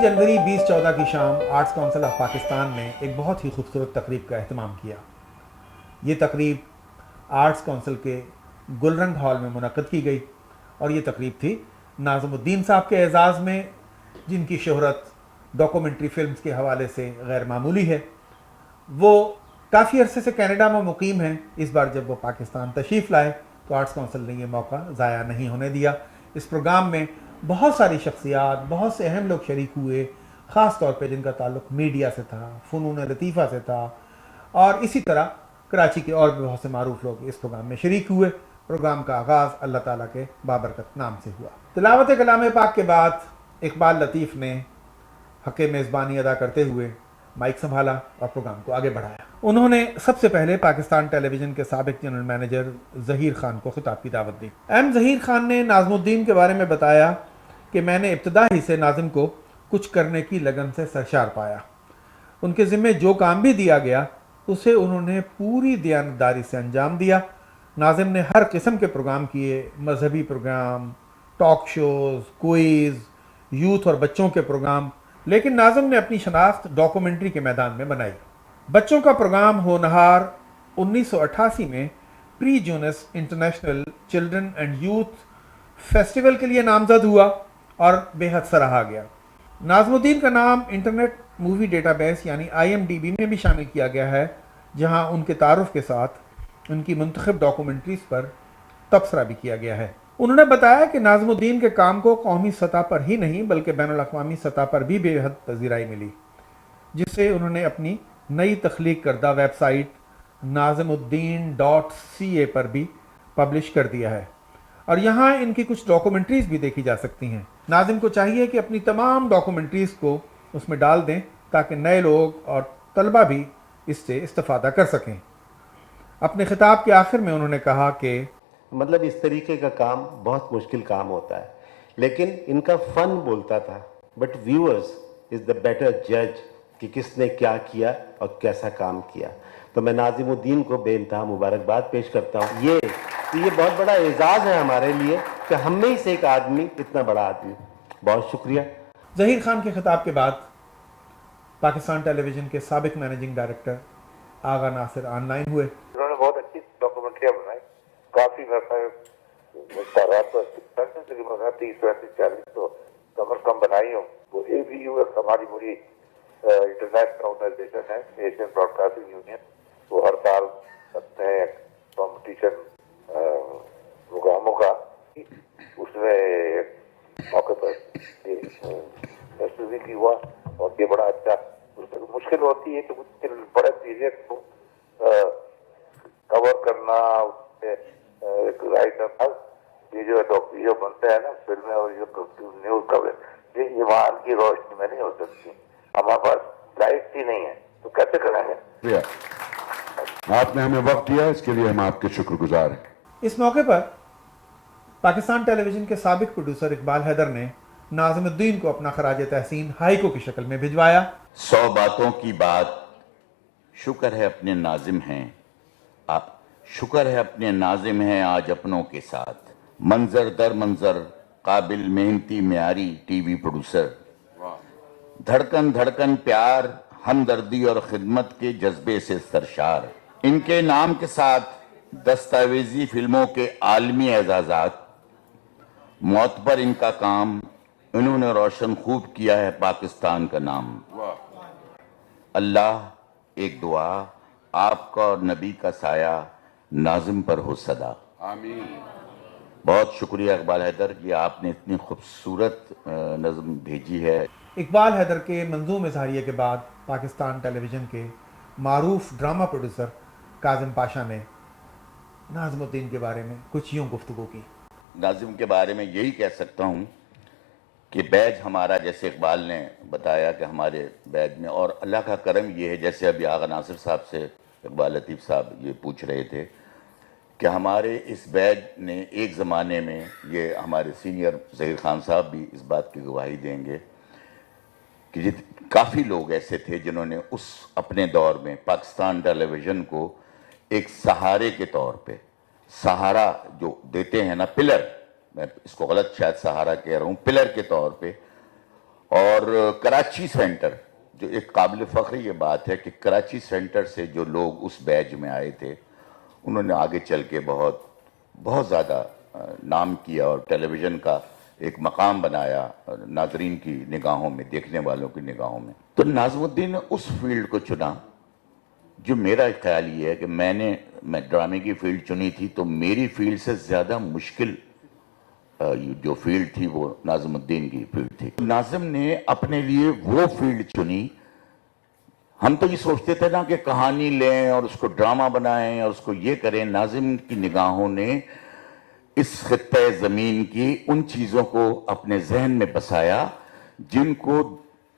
जनवरी 2014 की शाम arts council of Pakistan ने एक बहुत ही खूबसूरत तकरीब का अहतमाम किया। ये तकरीब आर्ट्स काउंसिल के गुलरंग हॉल में मुनक़्क़द की गई और ये तकरीब थी नाज़िमुद्दीन साहब के एज़ाज़ में, जिनकी शोहरत डॉक्यूमेंट्री फिल्म्स के हवाले से गैर मामूली है। वो काफ़ी अरसे से कनाडा में मुकीम हैं। इस बार जब वो पाकिस्तान तशरीफ़ लाए तो आर्ट्स काउंसिल ने ये मौका ज़ाया नहीं होने दिया। इस प्रोग्राम में बहुत सारी शख्सियात, बहुत से अहम लोग शरीक हुए, ख़ास तौर पे जिनका ताल्लुक़ मीडिया से था, फ़नून लतीफ़ा से था, और इसी तरह कराची के और भी बहुत से मारूफ लोग इस प्रोग्राम में शरीक हुए। प्रोग्राम का आगाज़ अल्लाह ताला के बाबरकत नाम से हुआ। तिलावत कलाम पाक के बाद इकबाल लतीफ़ ने हक़ मेज़बानी अदा करते हुए माइक संभाला और प्रोग्राम को आगे बढ़ाया। उन्होंने सबसे पहले पाकिस्तान टेलीविज़न के साबिक जनरल मैनेजर ज़हीर खान को खिताब की दावत दी। एम ज़हीर खान ने नाज़िमुद्दीन के बारे में बताया कि मैंने इब्तदा ही से नाज़िम को कुछ करने की लगन से सरशार पाया। उनके ज़िम्मे जो काम भी दिया गया उसे उन्होंने पूरी दयानतदारी से अंजाम दिया। नाज़िम ने हर किस्म के प्रोग्राम किए, मजहबी programme, talk shows, quiz, youth और बच्चों के प्रोग्राम, लेकिन नाज़िम ने अपनी शनाख्त डॉक्यूमेंट्री के मैदान में बनाई। बच्चों का प्रोग्राम होनहार 1988 में Prix Jeunesse international children and youth festival के लिए नामजद हुआ और बेहद सराहा गया। नाज़िमुद्दीन का नाम इंटरनेट मूवी डेटाबेस यानी IMDb में भी शामिल किया गया है, जहां उनके तारुफ के साथ उनकी मुंतखब डॉक्यूमेंट्रीज़ पर तबसरा भी किया गया है। उन्होंने बताया कि नाज़िमुद्दीन के काम को कौमी सतह पर ही नहीं बल्कि बैनुल-अक़वामी सतह पर भी बेहद पज़ीराई मिली, जिससे उन्होंने अपनी नई तख्लीक करदा वेबसाइट nazimuddin.ca पर भी पब्लिश कर दिया है और यहाँ इनकी कुछ डॉक्यूमेंट्रीज़ भी देखी जा सकती हैं। नाज़िम को चाहिए कि अपनी तमाम डॉक्यूमेंट्रीज़ को उसमें डाल दें ताकि नए लोग और तलबा भी इससे इस्तिफ़ादा कर सकें। अपने खिताब के आखिर में उन्होंने कहा कि मतलब इस तरीके का काम बहुत मुश्किल काम होता है, लेकिन इनका फन बोलता था, but viewers is the better जज कि किसने क्या किया और कैसा काम किया। तो मैं नाज़िमुद्दीन को बेइंतहा मुबारकबाद पेश करता हूँ। ये बहुत बड़ा एजाज़ है हमारे लिए कि हम में से एक आदमी इतना बड़ा आदमी। बहुत शुक्रिया। ज़हीर खान के खिताब के बाद पाकिस्तान टेलीविज़न के साबिक मैनेजिंग डायरेक्टर आगा नासिर ऑनलाइन हुए। उन्होंने बहुत अच्छी डॉक्यूमेंट्रियाँ बनाई, काफ़ी मैं 30-40 तो कम अज़ कम बनाई हूँ। वो ABU हमारी पूरी इंटरनेशनल ऑर्गेनाइजेशन है, एशियन ब्रॉडकास्टिंग यूनियन। वो हर साल करते हैं कॉम्पिटिशन प्रोग्रामों का। उसमें मौके पर की हुआ और ये बड़ा अच्छा। मुश्किल होती है कि बड़े पीरियड को कवर करना, एक राइटर ये जो बनते हैं ना फिल्में और ये न्यूज कवरेज, ये ईमान की रोशनी में नहीं हो सकती। हमारे पास लाइट ही नहीं है तो कैसे करेंगे। आपने हमें वक्त दिया, इसके लिए हम आपके शुक्रगुजार हैं। इस मौके पर पाकिस्तान टेलीविज़न के साबिक प्रोड्यूसर इकबाल हैदर ने नाज़िमुद्दीन को अपना खराज तहसीन हाइको की शक्ल में भिजवाया। 100 बातों की बात, शुक्र है अपने नाजिम हैं आप, शुक्र है अपने नाजिम हैं आज अपनों के साथ। मंजर दर मंजर काबिल मेहनती म्यारी टीवी प्रोड्यूसर, धड़कन धड़कन प्यार हमदर्दी और खिदमत के जज्बे से सरशार। इनके नाम के साथ दस्तावेजी फिल्मों के आलमी एजाज़ात, मौत पर इनका काम, इन्होंने रोशन खूब किया है पाकिस्तान का नाम। अल्लाह एक दुआ, आपका और नबी का साया नाजिम पर हो सदा। आमीन। बहुत शुक्रिया इकबाल हैदर कि आपने इतनी खूबसूरत नज़म भेजी है। इकबाल हैदर के मंजूम इज़हारिये के बाद पाकिस्तान टेलीविज़न के मारूफ ड्रामा प्रोड्यूसर काजिम पाशा ने नाज़िमुद्दीन के बारे में कुछ यूँ गुफ्तगू की। नाज़िम के बारे में यही कह सकता हूँ कि बैज हमारा, जैसे इकबाल ने बताया कि हमारे बैज में, और अल्लाह का करम ये है, जैसे अभी आगा नासिर साहब से इकबाल लतीफ़ साहब ये पूछ रहे थे कि हमारे इस बैज ने एक ज़माने में, ये हमारे सीनियर ज़हीर खान साहब भी इस बात की गवाही देंगे कि काफ़ी लोग ऐसे थे जिन्होंने उस अपने दौर में पाकिस्तान टेलीविज़न को एक सहारे के तौर पे, सहारा जो देते हैं ना, पिलर, मैं इसको गलत शायद सहारा कह रहा हूँ, पिलर के तौर पे اور کراچی سینٹر جو ایک قابل فخر یہ بات ہے کہ کراچی سینٹر سے جو لوگ اس بیچ میں آئے تھے انہوں نے آگے چل کے بہت زیادہ نام کیا اور ٹیلی ویژن کا ایک مقام بنایا ناظرین کی نگاہوں میں، دیکھنے والوں کی نگاہوں میں۔ تو ناظم الدین نے اس فیلڈ کو چنا جو میرا خیال یہ ہے کہ میں ڈرامے کی فیلڈ چنی تھی تو میری فیلڈ سے زیادہ مشکل جو فیلڈ تھی وہ ناظم الدین کی فیلڈ تھی۔ ناظم نے اپنے لیے وہ فیلڈ چنی۔ ہم تو یہ سوچتے تھے نا کہ کہانی لیں اور اس کو ڈرامہ بنائیں اور اس کو یہ کریں۔ ناظم کی نگاہوں نے اس خطہ زمین کی ان چیزوں کو اپنے ذہن میں بسایا جن کو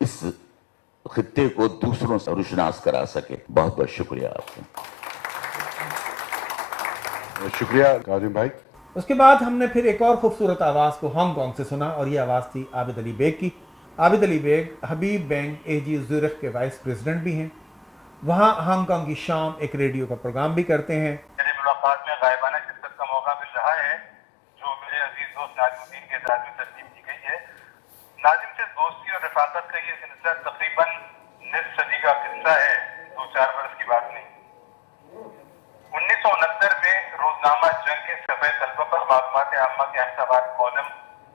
اس خطے کو دوسروں سے روشناس کرا سکے۔ بہت بہت شکریہ آپ کا۔ شکریہ کاظم بھائی۔ اس کے بعد ہم نے پھر ایک اور خوبصورت آواز کو ہانگ کانگ سے سنا اور یہ آواز تھی عابد علی بیگ کی۔ عابد علی بیگ حبیب بینک اے جی زورخ کے وائس پریزیڈنٹ بھی ہیں، وہاں ہانگ کانگ کی شام ایک ریڈیو کا پروگرام بھی کرتے ہیں۔ میرے ملاقات میں غائبانہ شرکت کا موقع مل رہا ہے جو میرے عزیز دوست ناظم الدین کے اعزاز میں ترتیب کی گئی ہے۔ ناظم سے دوستی اور رفاقت کا یہ سلسلہ تقریباً نصف صدی کا قصہ ہے، 2-4 برس کی بات نہیں۔ 1969 میں روزنامہ جنگ کے صفحہ طلبہ پر معلومات عامہ کے احسابات کالم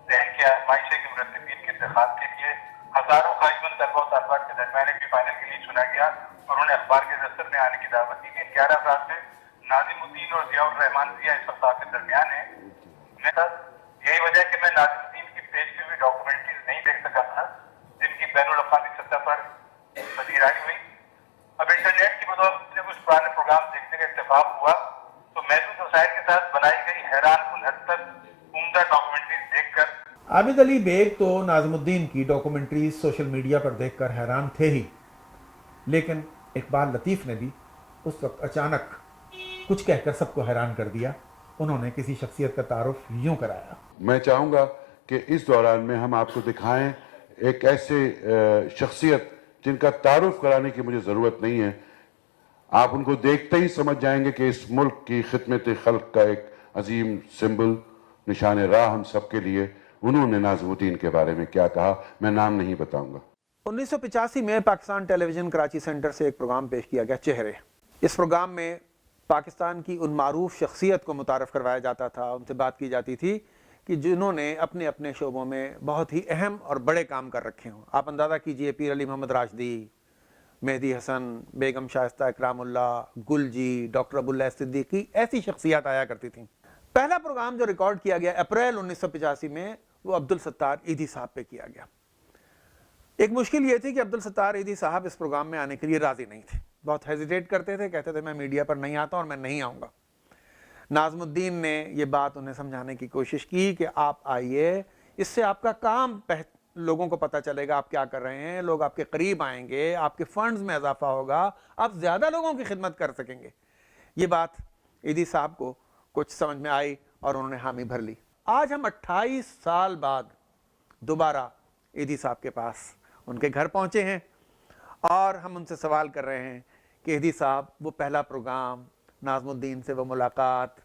ذہن کی آزمائش کے مرتبین کے انتخاب کے لیے ہزاروں خواہشمند طلبہ و طالبات کے درمیان ایک فائنل کے لیے چنا گیا اور انہیں اخبار کے دفتر میں آنے کی دعوت دی گئی۔ 11 افراد میں ناظم الدین اور ضیاء الرحمان ضیاء اس وقت آپ کے درمیان ہیں۔ یہی وجہ ہے کہ میں ناظم الدین کی پیش کی ہوئی ڈاکومنٹریز نہیں دیکھ سکا تھا جن کی بین الاقوامی سطح پر پذیرائی ہوئی۔ اب انٹرنیٹ کی بدولت سے کچھ پرانے پروگرام دیکھنے کا اتفاق ہوا تو محدود وسائل کے ساتھ بنائی گئی حیران کن حد تک عمدہ ڈاکومنٹریز دیکھ کر عابد علی بیگ تو ناظم الدین کی ڈاکومنٹریز سوشل میڈیا پر دیکھ کر حیران تھے ہی، لیکن اقبال لطیف نے بھی اس وقت اچانک کچھ کہہ کر سب کو حیران کر دیا۔ انہوں نے کسی شخصیت کا تعارف یوں کرایا۔ میں چاہوں گا کہ اس دوران میں ہم آپ کو دکھائیں ایک ایسے شخصیت جن کا تعارف کرانے کی مجھے ضرورت نہیں ہے، آپ ان کو دیکھتے ہی سمجھ جائیں گے کہ اس ملک کی خدمت خلق کا ایک عظیم سمبل، نشان راہ ہم سب کے لیے۔ انہوں نے ناظم الدین کے بارے میں کیا کہا میں نام نہیں بتاؤں گا۔ 1985 میں پاکستان ٹیلی ویژن کراچی سینٹر سے ایک پروگرام پیش کیا گیا، چہرے۔ اس پروگرام میں پاکستان کی ان معروف شخصیت کو متعارف کروایا جاتا تھا، ان سے بات کی جاتی تھی کہ جنہوں نے اپنے اپنے شعبوں میں بہت ہی اہم اور بڑے کام کر رکھے ہوں۔ آپ اندازہ کیجئے پیر علی محمد راشدی، مہدی حسن، بیگم شائستہ اکرام اللہ، گل جی، ڈاکٹر ابواللہ صدیقی، ایسی شخصیات آیا کرتی تھیں۔ پہلا پروگرام جو ریکارڈ کیا گیا اپریل 1985 میں وہ عبدالستار ایدھی صاحب پہ کیا گیا۔ ایک مشکل یہ تھی کہ عبدالستار ایدھی صاحب اس پروگرام میں آنے کے لیے راضی نہیں تھے، بہت ہیزیٹیٹ کرتے تھے، کہتے تھے میں میڈیا پر نہیں آتا اور میں نہیں آؤں گا۔ ناظم الدین نے یہ بات انہیں سمجھانے کی کوشش کی کہ آپ آئیے، اس سے آپ کا کام لوگوں کو پتہ چلے گا آپ کیا کر رہے ہیں، لوگ آپ کے قریب آئیں گے، آپ کے فنڈز میں اضافہ ہوگا، آپ زیادہ لوگوں کی خدمت کر سکیں گے۔ یہ بات ایدھی صاحب کو کچھ سمجھ میں آئی اور انہوں نے حامی بھر لی۔ آج ہم 28 سال بعد دوبارہ ایدھی صاحب کے پاس ان کے گھر پہنچے ہیں اور ہم ان سے سوال کر رہے ہیں کہ ایدھی صاحب وہ پہلا پروگرام، ناظم الدین سے وہ ملاقات،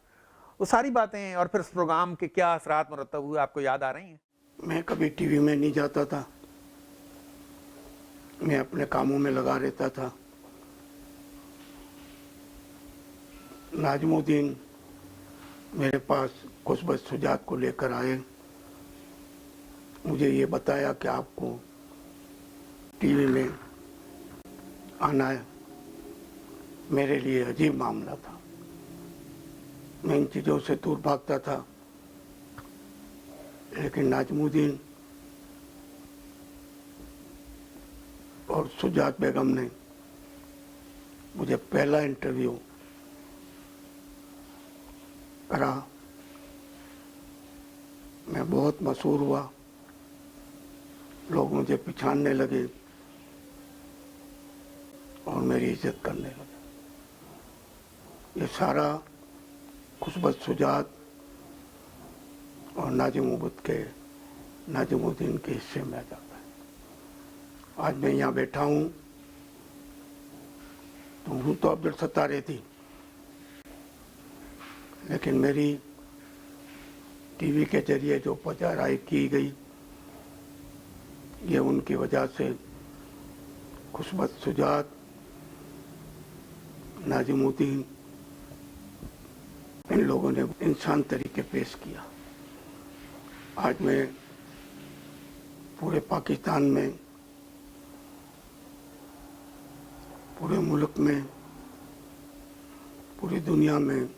وہ ساری باتیں اور پھر اس پروگرام کے کیا اثرات مرتب ہوئے آپ کو یاد آ رہی ہیں؟ میں کبھی ٹی وی میں نہیں جاتا تھا، میں اپنے کاموں میں لگا رہتا تھا۔ ناظم الدین میرے پاس قصبت سجاد کو لے کر آئے، مجھے یہ بتایا کہ آپ کو ٹی وی میں آنا ہے۔ میرے لیے عجیب معاملہ تھا، میں ان چیزوں سے دور بھاگتا تھا، لیکن ناظم الدین اور سجاد بیگم نے مجھے پہلا انٹرویو کرا، میں بہت مسحور ہوا، لوگ مجھے پہچاننے لگے اور میری عزت کرنے لگے۔ یہ سارا قصبت سجاد اور ناظم الدین کے حصے میں آ جاتا ہے۔ آج میں یہاں بیٹھا ہوں تو ہوں تو عبدالستار ایدھی، لیکن میری ٹی وی کے ذریعے جو پذیرائی کی گئی ये उनकी वजह से खुशबत सुजात, नाजिमुद्दीन, इन लोगों ने इंसान तरीके पेश किया। आज मैं पूरे पाकिस्तान में, पूरे मुल्क में, पूरी दुनिया में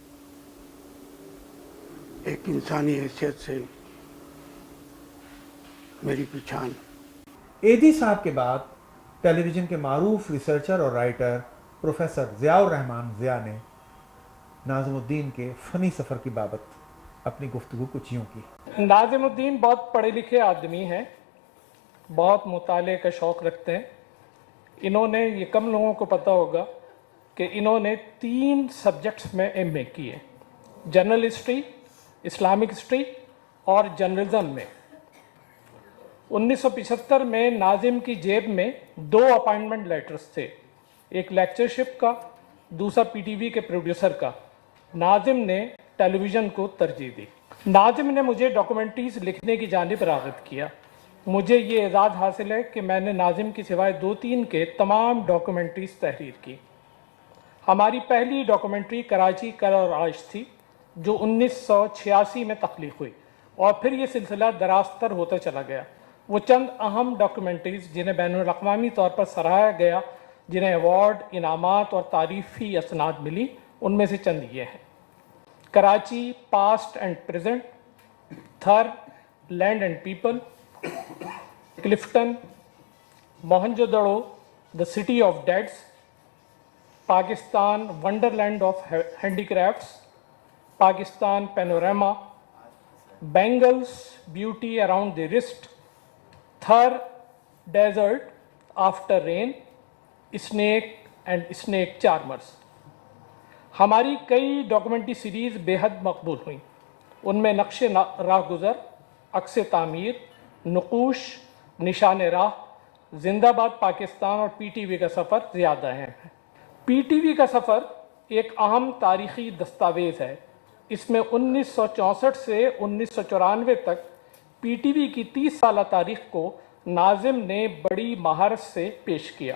एक इंसानी हैसियत से मेरी पहचान। एदी साहब के बाद टेलीविज़न के मारूफ रिसर्चर और राइटर प्रोफेसर ज़ियाउर रहमान ज़िया ने नाज़िमुद्दीन के फ़नी सफ़र की बाबत अपनी गुफ्तगू कुछ यूँ की। नाज़िमुद्दीन बहुत पढ़े लिखे आदमी हैं, बहुत मुताले का शौक़ रखते हैं। इन्होंने, ये कम लोगों को पता होगा कि इन्होंने 3 सब्जेक्ट्स में MA किए, जनरल हिस्ट्री, इस्लामिक हिस्ट्री और जर्नलिज्म में। 1975 में नाजिम की जेब में 2 अपॉइंटमेंट लेटर्स थे, एक लेक्चरशिप का, दूसरा PTV के प्रोड्यूसर का। नाजिम ने टेलीविज़न को तरजीह दी। नाजिम ने मुझे डॉक्यूमेंट्रीज लिखने की जानिब राग़िब किया। मुझे ये एजाज़ हासिल है कि मैंने नाजिम की सिवाय 2-3 के तमाम डॉक्यूमेंट्रीज तहरीर की। हमारी पहली डॉक्यूमेंट्री कराची कल और आज थी, जो 1986 में तख्लीक हुई, और फिर ये सिलसिला दरास्तर होता चला गया। वो चंद अहम डॉक्यूमेंट्रीज जिन्हें बैनुल-अक़वामी तौर पर सराहा गया, जिन्हें अवार्ड, इनामात और तारीफ़ी असनाद मिली, उनमें से चंद ये हैं: Karachi past and present, Thar land and people, Clifton, Mohenjodaro the city of deads, Pakistan wonderland of handicrafts, Pakistan panorama, bangles beauty around the wrist, Thar desert after rain, snake and snake charmers. हमारी कई डॉक्यूमेंट्री सीरीज़ बेहद मकबूल हुई। उनमें नक्शे राह गुज़र, अक्स तामीर, नक़ूश, निशान राह, जिंदाबाद पाकिस्तान और PTV का सफ़र ज़्यादा हैं। PTV का सफ़र एक अहम तारीख़ी दस्तावेज़ है। इसमें 1964 से 1994 तक PTV की 30 साला तारीख़ को नाजिम ने बड़ी महारत से पेश किया।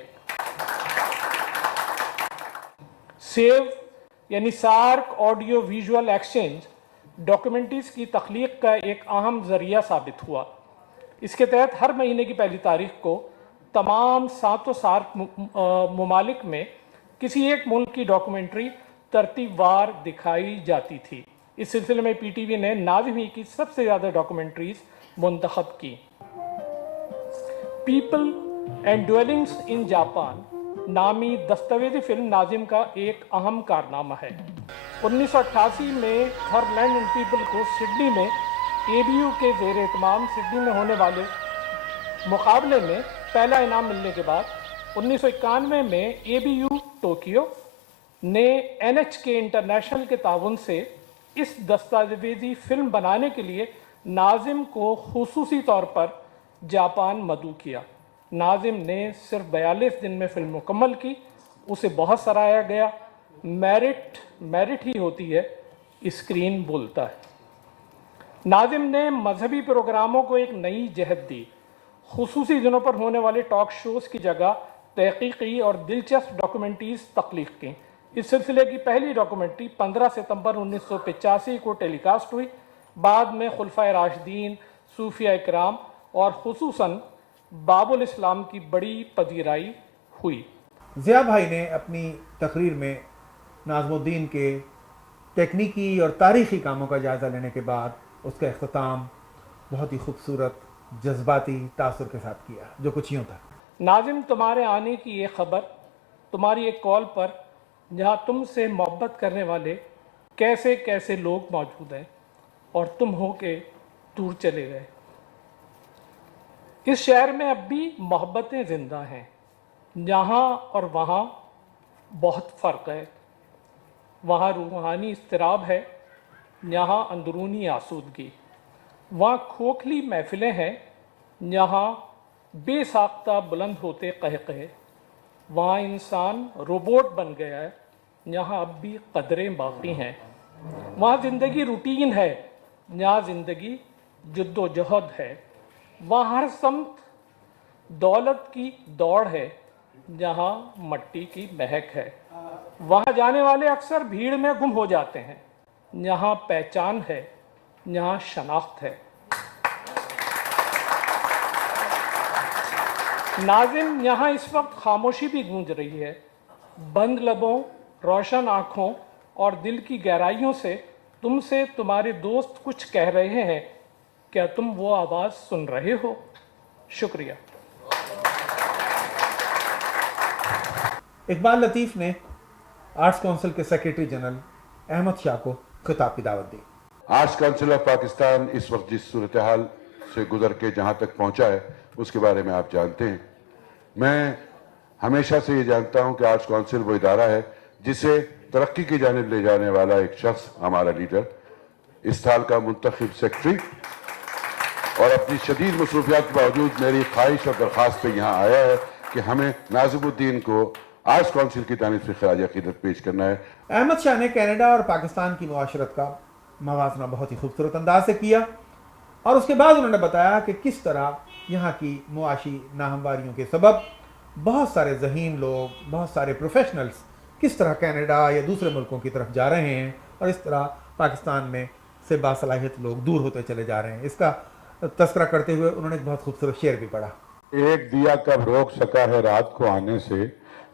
सेव यानी SAARC audio visual exchange documentaries की तख्लीक का एक अहम ज़रिया साबित हुआ। इसके तहत हर महीने की पहली तारीख को तमाम 7 सार्क ममालिक में किसी एक मुल्क की डॉक्यूमेंट्री तरतीबवार दिखाई जाती थी। इस सिलसिले में PTV ने नाज़िम की सबसे ज़्यादा डॉक्यूमेंट्रीज़ मुंतखब की। People and dwellings in Japan नामी दस्तावेजी फिल्म नाजिम का एक अहम कारनामा है। 1988 में थर लैंड एंड पीपल को सिडनी में ABU के ज़ेर एहतमाम सिडनी में होने वाले मुकाबले में पहला इनाम मिलने के बाद 1991 में ABU टोक्यो ने NHK इंटरनेशनल के ताउन से इस दस्तावेजी फिल्म बनाने के लिए नाजिम को खुसूसी तौर पर जापान मदऊ किया। नाजिम ने सिर्फ 42 दिन में फिल्म मुकम्मल की। उसे बहुत सराहा गया। मेरिट ही होती है, स्क्रीन बोलता है। नाजिम ने मजहबी प्रोग्रामों को एक नई जहत दी। खुसूसी दिनों पर होने वाले टॉक शोज़ की जगह तहकीकी और दिलचस्प डॉक्यूमेंट्रीज़ तख्लीक की। इस सिलसिले की पहली डॉक्यूमेंट्री 15 सितंबर 1985 को टेलीकास्ट हुई। बाद में खुलफाए राशिदीन, सूफिया इकराम और खुसूसन बाबुल इस्लाम की बड़ी पजीराई हुई। ज़िया भाई ने अपनी तकरीर में नाज़िमुद्दीन के तकनीकी और तारीख़ी कामों का जायज़ा लेने के बाद उसका इख्तिताम बहुत ही खूबसूरत जज्बाती तासुर के साथ किया, जो कुछ यूँ था: नाजिम, तुम्हारे आने की ये खबर तुम्हारी एक कॉल पर, जहाँ तुमसे मोहब्बत करने वाले कैसे कैसे लोग मौजूद हैं और तुम हो के दूर चले गए। इस शहर में अब भी मोहब्बतें ज़िंदा हैं। यहाँ और वहाँ बहुत फ़र्क है। वहाँ रूहानी इस्तिराब है, यहाँ अंदरूनी आसूदगी। वहाँ खोखली महफिलें हैं, यहाँ बेसाख्ता बुलंद होते कहकहे। वहाँ इंसान रोबोट बन गया है, यहाँ अब भी कदरें बाकी हैं। वहाँ ज़िंदगी रूटीन है, यहाँ ज़िंदगी जद्दोजहद है। वहाँ हर समत दौलत की दौड़ है जहां मट्टी की महक है। वहां जाने वाले अक्सर भीड़ में गुम हो जाते हैं। जहां पहचान है, जहां शनाख्त है। नाजिम, यहाँ इस वक्त खामोशी भी गूंज रही है। बंद लबों, रोशन आंखों और दिल की गहराइयों से तुमसे तुम्हारे दोस्त कुछ कह रहे हैं। क्या तुम वो आवाज़ सुन रहे हो? शुक्रिया। इकबाल लतीफ़ ने आर्ट्स काउंसिल के सेक्रेटरी जनरल अहमद शाह को खिताब की दावत दी। आर्ट्स काउंसिल ऑफ पाकिस्तान इस वक्त जिस सूरत हाल से गुजर के जहाँ तक पहुँचा है उसके बारे में आप जानते हैं। मैं हमेशा से ये जानता हूँ कि आर्ट्स काउंसिल वो इदारा है जिसे तरक्की की जानिब ले जाने वाला एक शख्स, हमारा लीडर, इस साल का मुंतखब सेक्रेटरी, और अपनी शदीद मसरूफियात के बावजूद मेरी ख्वाहिश और दरख्वास्त पे यहाँ आया है कि हमें नाज़िमुद्दीन को आर्ट्स काउंसिल की तारीफ से खराज अकीदत पेश करना है। अहमद शाह ने कनाडा और पाकिस्तान की मुआशरत का मवाजना बहुत ही खूबसूरत अंदाज से किया और उसके बाद उन्होंने बताया कि किस तरह यहाँ की मुआशी नाहमवारियों के सबब बहुत सारे ज़हीन लोग, बहुत सारे प्रोफेशनल्स किस तरह कनाडा या दूसरे मुल्कों की तरफ जा रहे हैं और इस तरह पाकिस्तान में से बासलाहियत लोग दूर होते चले जा रहे हैं। इसका तस्करा करते हुए उन्होंने एक बहुत खूबसूरत शेर भी पढ़ा। एक दिया कब रोक सका है रात को आने से,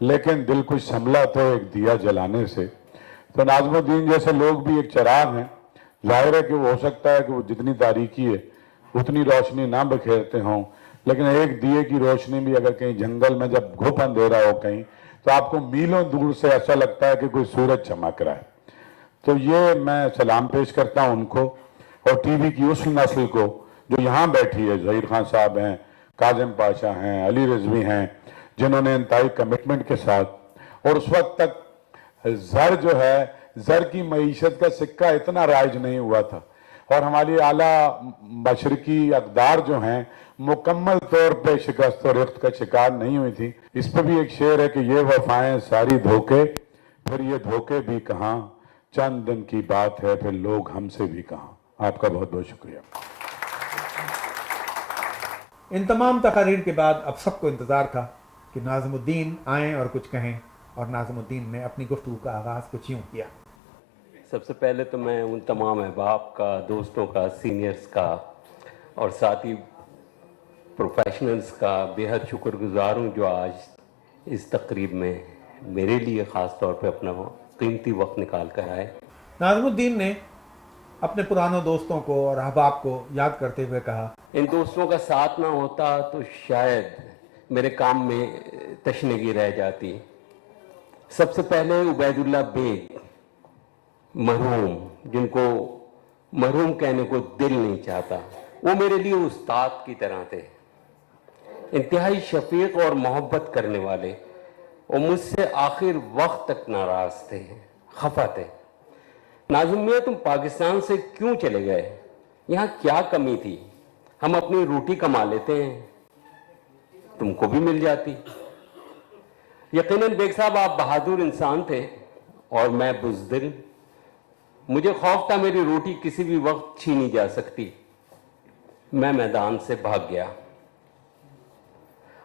लेकिन दिल कुछ संभला तो एक दिया जलाने से। तो नाज़िमुद्दीन जैसे लोग भी एक चिराग हैं। जाहिर है कि वो हो सकता है कि वो जितनी तारीकी है उतनी रोशनी ना बिखेरते हों, लेकिन एक दिए की रोशनी भी अगर कहीं जंगल में जब घुप अंधेरा हो कहीं, तो आपको मीलों दूर से ऐसा लगता है कि कोई सूरज चमक रहा है। तो ये मैं सलाम पेश करता हूँ उनको और टीवी की उस नस्ल को जो यहाँ बैठी है। ज़हीर खान साहब हैं, काजिम पाशा हैं, अली रिजवी हैं, जिन्होंने इंतहाई कमिटमेंट के साथ, और उस वक्त तक ज़र जो है, ज़र की मईशत का सिक्का इतना राइज नहीं हुआ था और हमारी आला मशरकी अक़दार जो हैं मुकम्मल तौर पे शिकस्त और रिख्त का शिकार नहीं हुई थी। इस पर भी एक शेर है कि ये वफ़ाएं सारी धोखे, फिर ये धोखे भी कहाँ, चंद दिन की बात है फिर लोग हमसे भी कहाँ। आपका बहुत बहुत शुक्रिया। इन तमाम तकारीर के बाद अब सबको इंतज़ार था कि नाज़िमुद्दीन आएँ और कुछ कहें, और नाज़िमुद्दीन ने अपनी गुफ्तगू का आगाज़ कुछ यूँ किया। सबसे पहले तो मैं उन तमाम अहबाब का, दोस्तों का, सीनियर्स का और साथ ही प्रोफेशनल्स का बेहद शुक्रगुजार हूँ जो आज इस तकरीब में मेरे लिए ख़ास तौर पे अपना कीमती वक्त निकाल कर आए। नाज़िमुद्दीन ने अपने पुराने दोस्तों को और अहबाब को याद करते हुए कहा, इन दोस्तों का साथ ना होता तो शायद मेरे काम में तशनगी रह जाती। सबसे पहले उबैदुल्ला बेग मरहूम, जिनको मरहूम कहने को दिल नहीं चाहता, वो मेरे लिए उस्ताद की तरह थे। इंतहाई शफीक और मोहब्बत करने वाले, और मुझसे आखिर वक्त तक नाराज थे, खफा थे। नाज़िम मियां, तुम पाकिस्तान से क्यों चले गए? यहाँ क्या कमी थी? हम अपनी रोटी कमा लेते हैं, तुमको भी मिल जाती। यकीनन बेग साहब, आप बहादुर इंसान थे और मैं बुज़दिल। मुझे खौफ था मेरी रोटी किसी भी वक्त छीनी जा सकती। मैं मैदान से भाग गया।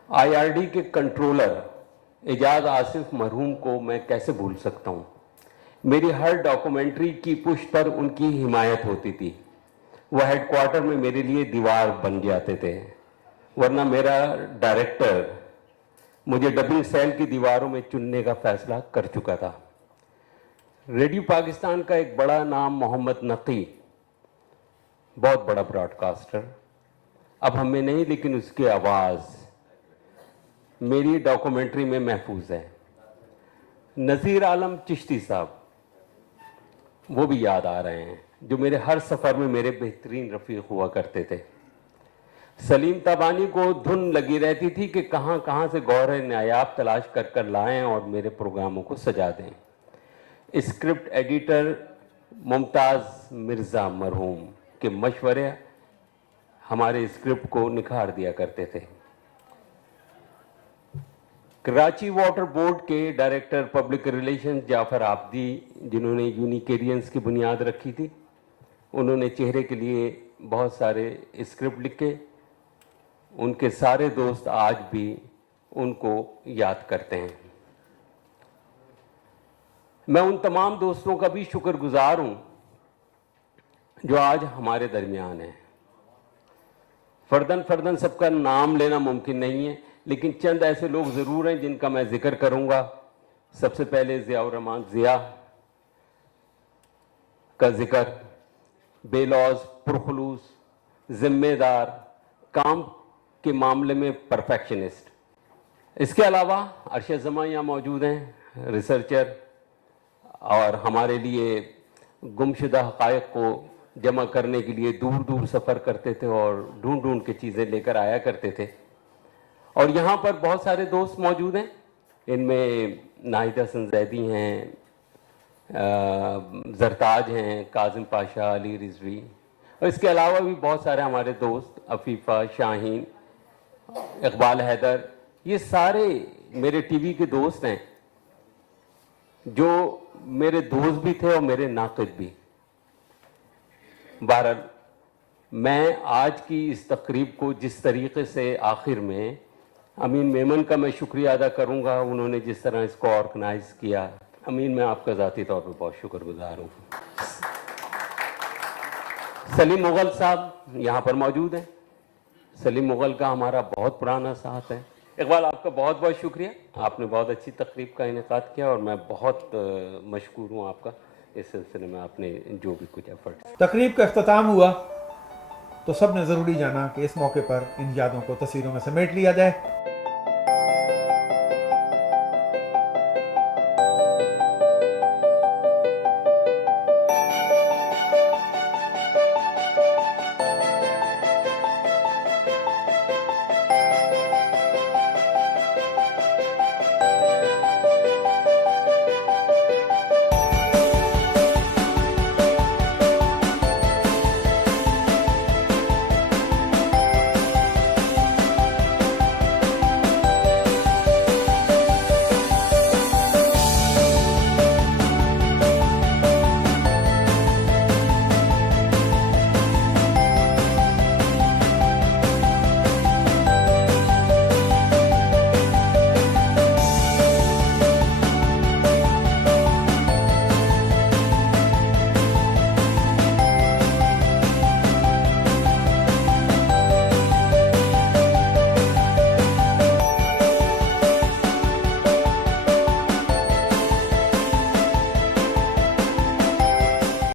IRD के कंट्रोलर एजाज आसिफ मरहूम को मैं कैसे भूल सकता हूँ। मेरी हर डॉक्यूमेंट्री की पुष्ट पर उनकी हिमायत होती थी। वह हेडक्वार्टर में मेरे लिए दीवार बन जाते थे, वरना मेरा डायरेक्टर मुझे डबल सेल की दीवारों में चुनने का फैसला कर चुका था। रेडियो पाकिस्तान का एक बड़ा नाम मोहम्मद नकी, बहुत बड़ा ब्रॉडकास्टर, अब हमें नहीं लेकिन उसकी आवाज़ मेरी डॉक्यूमेंट्री में महफूज है। नज़ीर आलम चिश्ती साहब, वो भी याद आ रहे हैं, जो मेरे हर सफ़र में मेरे बेहतरीन रफ़ीक हुआ करते थे। सलीम तबानी को धुन लगी रहती थी कि कहाँ कहाँ से गौहर नायाब तलाश कर कर लाएं और मेरे प्रोग्रामों को सजा दें। स्क्रिप्ट एडिटर मुमताज़ मिर्ज़ा मरहूम के मशवरे हमारे स्क्रिप्ट को निखार दिया करते थे। कराची वाटर बोर्ड के डायरेक्टर पब्लिक रिलेशंस जाफर आबदी, जिन्होंने यूनिकेरियंस की बुनियाद रखी थी, उन्होंने चेहरे के लिए बहुत सारे स्क्रिप्ट लिखे ان کے سارے دوست آج بھی ان کو یاد کرتے ہیں. میں ان تمام دوستوں کا بھی شکر گزار ہوں جو آج ہمارے درمیان ہیں. فردن سب کا نام لینا ممکن نہیں ہے، لیکن چند ایسے لوگ ضرور ہیں جن کا میں ذکر کروں گا. سب سے پہلے ضیاء الرحمن ضیاء کا ذکر، بے لوز، پرخلوص، ذمہ دار، کام کے معاملے میں پرفیکشنسٹ. اس کے علاوہ ارشد زماں یہاں موجود ہیں، ریسرچر، اور ہمارے لیے گمشدہ حقائق کو جمع کرنے کے لیے دور دور سفر کرتے تھے اور ڈھونڈ کے چیزیں لے کر آیا کرتے تھے. اور یہاں پر بہت سارے دوست موجود ہیں، ان میں ناہید حسن زیدی ہیں، زرتاج ہیں، کاظم پاشا، علی رضوی، اور اس کے علاوہ بھی بہت سارے ہمارے دوست، عفیفہ، شاہین، اقبال حیدر. یہ سارے میرے ٹی وی کے دوست ہیں جو میرے دوست بھی تھے اور میرے ناقد بھی. بہرحال میں آج کی اس تقریب کو جس طریقے سے آخر میں امین میمن کا میں شکریہ ادا کروں گا، انہوں نے جس طرح اس کو آرگنائز کیا. امین، میں آپ کا ذاتی طور پر بہت شکر گزار ہوں. سلیم مغل صاحب یہاں پر موجود ہیں. سلیم مغل کا ہمارا بہت پرانا ساتھ ہے. اقبال، آپ کا بہت بہت شکریہ، آپ نے بہت اچھی تقریب کا انعقاد کیا اور میں بہت مشکور ہوں آپ کا. اس سلسلے میں آپ نے جو بھی کچھ ایفرٹ. تقریب کا اختتام ہوا تو سب نے ضروری جانا کہ اس موقع پر ان یادوں کو تصویروں میں سمیٹ لیا جائے.